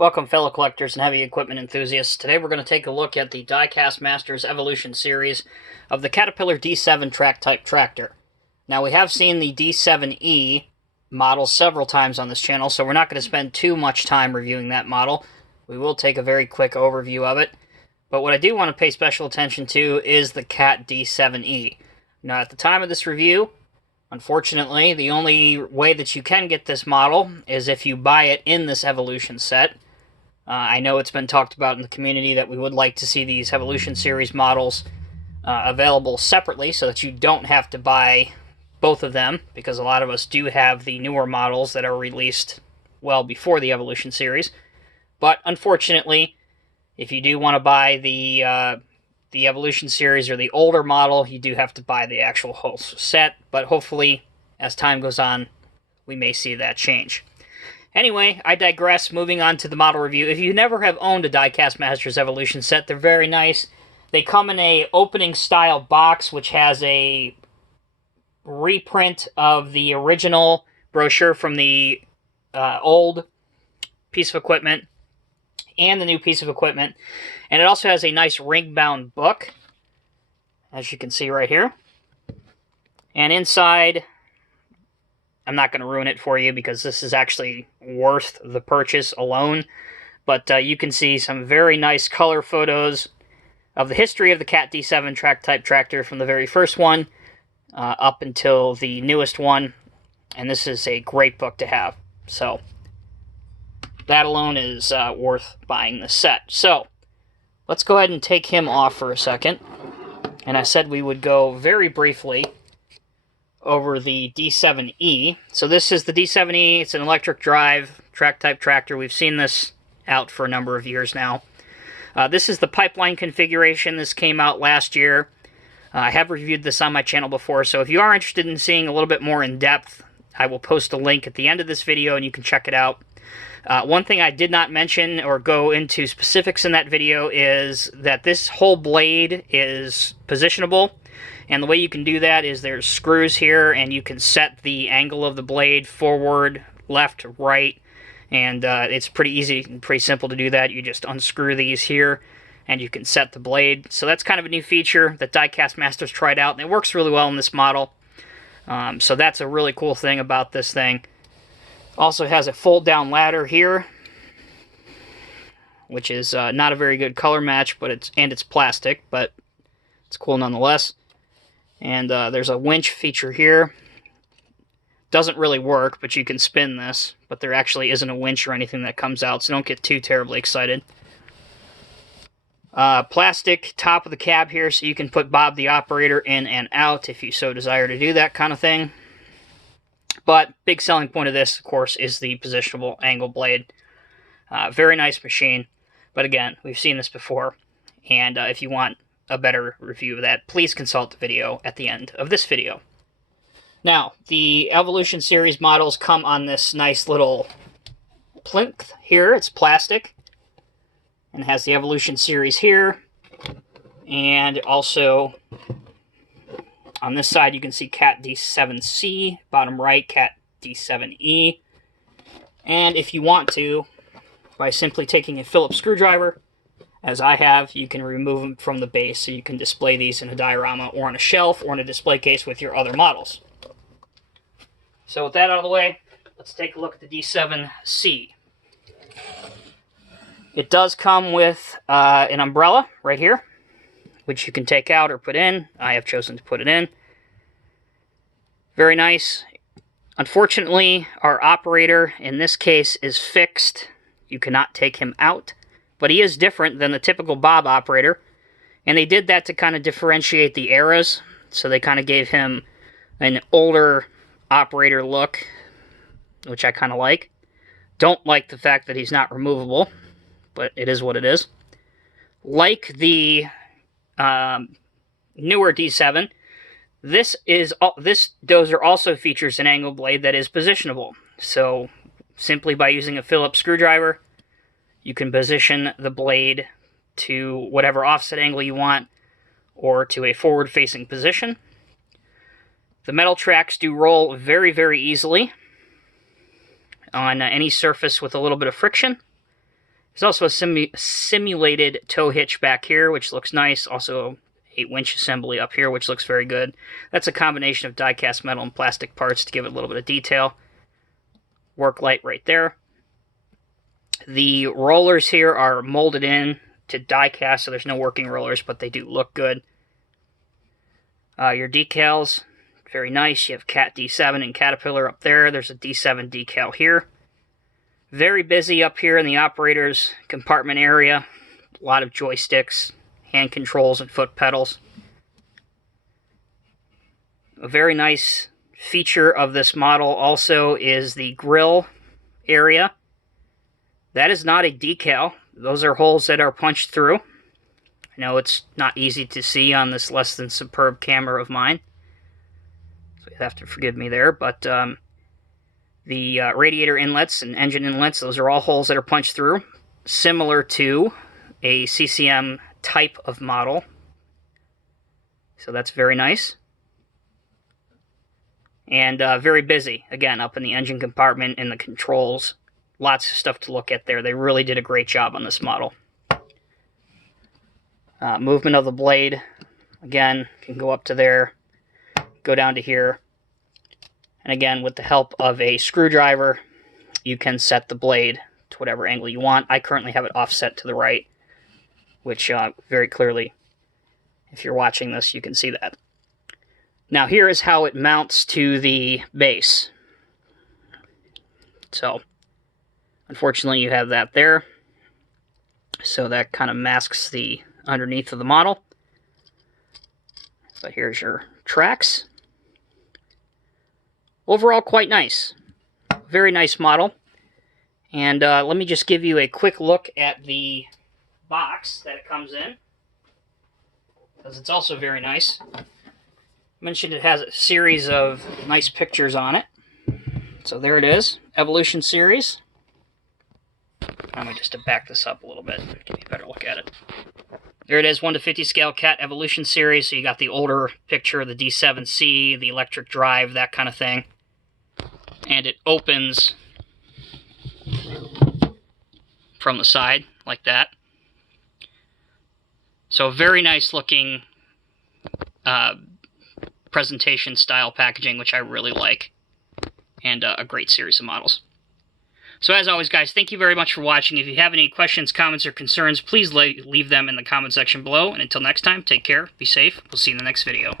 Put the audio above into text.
Welcome, fellow collectors and heavy equipment enthusiasts. Today we're going to take a look at the Diecast Masters Evolution series of the Caterpillar D7 track-type tractor. Now, we have seen the D7E model several times on this channel, so we're not going to spend too much time reviewing that model. We will take a very quick overview of it. But what I do want to pay special attention to is the Cat D7E. Now, at the time of this review, unfortunately, the only way that you can get this model is if you buy it in this Evolution set. I know it's been talked about in the community that we would like to see these Evolution Series models available separately so that you don't have to buy both of them, because a lot of us do have the newer models that are released well before the Evolution Series. But unfortunately, if you do want to buy the Evolution Series or the older model, you do have to buy the actual whole set, but hopefully, as time goes on, we may see that change. Anyway, I digress. Moving on to the model review. If you never have owned a Diecast Masters Evolution set, they're very nice. They come in a opening style box, which has a reprint of the original brochure from the old piece of equipment and the new piece of equipment. And it also has a nice ring-bound book, as you can see right here. And inside, I'm not going to ruin it for you because this is actually worth the purchase alone. But you can see some very nice color photos of the history of the Cat D7 track-type tractor from the very first one up until the newest one. And this is a great book to have. So that alone is worth buying the set. So let's go ahead and take him off for a second. And I said we would go very briefly over the D7E. So this is the D7E. It's an electric drive track-type tractor. We've seen this out for a number of years now. This is the pipeline configuration. This came out last year. I have reviewed this on my channel before, so if you are interested in seeing a little bit more in depth, I will post a link at the end of this video and you can check it out. One thing I did not mention or go into specifics in that video is that this whole blade is positionable. And the way you can do that is there's screws here, and you can set the angle of the blade forward, left, right, and it's pretty easy and pretty simple to do that. You just unscrew these here, and you can set the blade. So that's kind of a new feature that Diecast Masters tried out, and it works really well in this model. So that's a really cool thing about this thing. Also has a fold-down ladder here, which is not a very good color match, but it's plastic, but it's cool nonetheless. And there's a winch feature here. Doesn't really work, but you can spin this. But there actually isn't a winch or anything that comes out, so don't get too terribly excited. Plastic top of the cab here, so you can put Bob the operator in and out if you so desire to do that kind of thing. But big selling point of this, of course, is the positionable angle blade. Very nice machine. But again, we've seen this before. And if you want a better review of that, please consult the video at the end of this video. Now, the Evolution Series models come on this nice little plinth here. It's plastic and has the Evolution Series here. And also on this side you can see Cat D7C, bottom right Cat D7E. And if you want to, by simply taking a Phillips screwdriver, as I have, you can remove them from the base, so you can display these in a diorama or on a shelf or in a display case with your other models. So with that out of the way, let's take a look at the D7C. It does come with an umbrella right here, which you can take out or put in. I have chosen to put it in. Very nice. Unfortunately, our operator in this case is fixed. You cannot take him out. But he is different than the typical Bob operator. And they did that to kind of differentiate the eras. So they kind of gave him an older operator look, which I kind of like. Don't like the fact that he's not removable, but it is what it is. Like the newer D7, this dozer also features an angle blade that is positionable. So simply by using a Phillips screwdriver, you can position the blade to whatever offset angle you want, or to a forward-facing position. The metal tracks do roll very, very easily on any surface with a little bit of friction. There's also a simulated tow hitch back here, which looks nice. Also a winch assembly up here, which looks very good. That's a combination of die-cast metal and plastic parts to give it a little bit of detail. Work light right there. The rollers here are molded in to die-cast, so there's no working rollers, but they do look good. Your decals, very nice. You have Cat D7 and Caterpillar up there. There's a D7 decal here. Very busy up here in the operator's compartment area. A lot of joysticks, hand controls, and foot pedals. A very nice feature of this model also is the grill area. That is not a decal. Those are holes that are punched through. I know it's not easy to see on this less than superb camera of mine, so you have to forgive me there, but the radiator inlets and engine inlets, those are all holes that are punched through, similar to a CCM type of model. So that's very nice. And very busy, again, up in the engine compartment and the controls. Lots of stuff to look at there. They really did a great job on this model. Movement of the blade, again, can go up to there, go down to here. And again, with the help of a screwdriver, you can set the blade to whatever angle you want. I currently have it offset to the right, which very clearly, if you're watching this, you can see that. Now here is how it mounts to the base. So, unfortunately you have that there. So that kind of masks the underneath of the model. But here's your tracks. Overall, quite nice. Very nice model. And let me just give you a quick look at the box that it comes in, because it's also very nice. I mentioned it has a series of nice pictures on it. So there it is, Evolution Series. I'm going just to back this up a little bit, give you a better look at it. There it is, 1/50 scale Cat Evolution Series. So you got the older picture, the D7C, the electric drive, that kind of thing. And it opens from the side, like that. So very nice looking presentation style packaging, which I really like. And a great series of models. So as always, guys, thank you very much for watching. If you have any questions, comments, or concerns, please leave them in the comment section below. And until next time, take care, be safe. We'll see you in the next video.